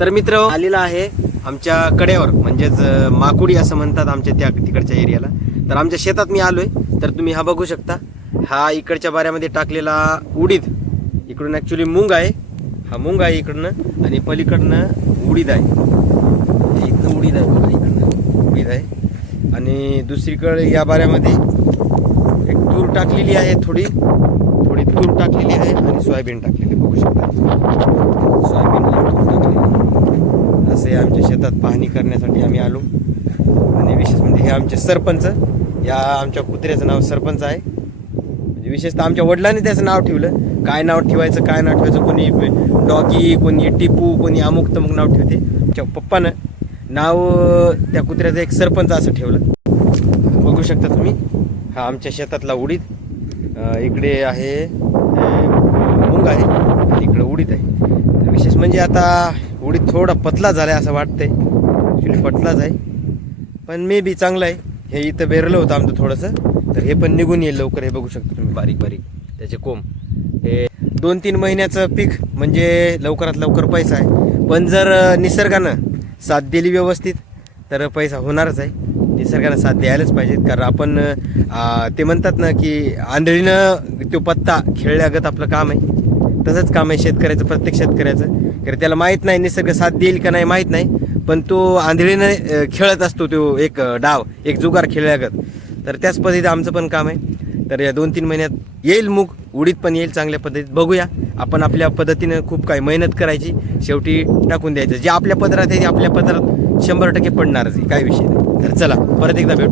तर मित्र आलेला आहे. आमच्या कड्यावर म्हणजेच माकुडी असं म्हणतात आमच्या त्या तिकडच्या एरियाला. तर आमच्या शेतात मी आलोय. तर तुम्ही हा बघू शकता. हा इकडच्या बाऱ्यामध्ये टाकलेला उडीद. इकडून ॲक्च्युली मूग आहे. हा मूग आहे इकडनं आणि पलीकडनं उडीद आहे. इकडनं उडीद आहे बघा इकडनं उडीद आहे. आणि दुसरीकडे या बाऱ्यामध्ये एक तूर टाकलेली आहे थोडी. थोडी तूर टाकलेली आहे आणि सोयाबीन टाकलेली बघू शकता. सोयाबीन तूर टाकलेली असे आमच्या शेतात पाहणी करण्यासाठी आम्ही आलो. आणि विशेष म्हणजे हे आमचे सरपंच. या आमच्या कुत्र्याचं नाव सरपंच आहे. म्हणजे विशेषतः आमच्या वडिलांनी त्याचं नाव ठेवलं. काय नाव ठेवायचं काय नाव ठेवायचं कोणी डॉगी कोणी टिपू कोणी अमुक तमुक नाव ठेवते. आमच्या पप्पानं नाव त्या कुत्र्याचं एक सरपंच असं ठेवलं. बघू शकता तुम्ही. हा आमच्या शेतातला उडीद. इकडे आहे मूग आहे. आणि इकडे उडीद आहे. तर विशेष म्हणजे आता उडीद थोडा पतला झाला आहे असं वाटतंय. ॲक्च्युली पतलाच आहे. पण मे बी चांगलं आहे. हे इथं बेरलं होतं आमचं थोडंसं. तर हे पण निघून येईल लवकर हे बघू शकता तुम्ही. बारीक बारीक. त्याचे कोंब. हे दोन तीन महिन्याचं पीक म्हणजे लवकरात लवकर पैसा आहे. पण जर निसर्गानं साथ दिली व्यवस्थित तर पैसा होणारच आहे. निसर्गाला साथ द्यायलाच पाहिजेत. कारण आपण ते म्हणतात ना की आंधळीनं तो पत्ता खेळल्यागत आपलं काम आहे. तसंच काम आहे शेतकऱ्याचं प्रत्येक शेतकऱ्याचं. कारण त्याला माहीत नाही निसर्ग साथ देईल का नाही माहीत नाही. पण तो आंधळीनं खेळत असतो तो एक डाव एक जुगार खेळल्यागत. तर त्याच पद्धतीत आमचं पण काम आहे. तर या दोन तीन महिन्यात येईल मूग. उडीद पण येईल चांगल्या पद्धतीत. बघूया. आपण आपल्या पद्धतीनं खूप काही मेहनत करायची. शेवटी टाकून द्यायचं. जे आपल्या पदरात आहे ते आपल्या पदरात शंभर टक्के पडणारच आहे. काय विषय नाही. तर चला परत एकदा भेटू.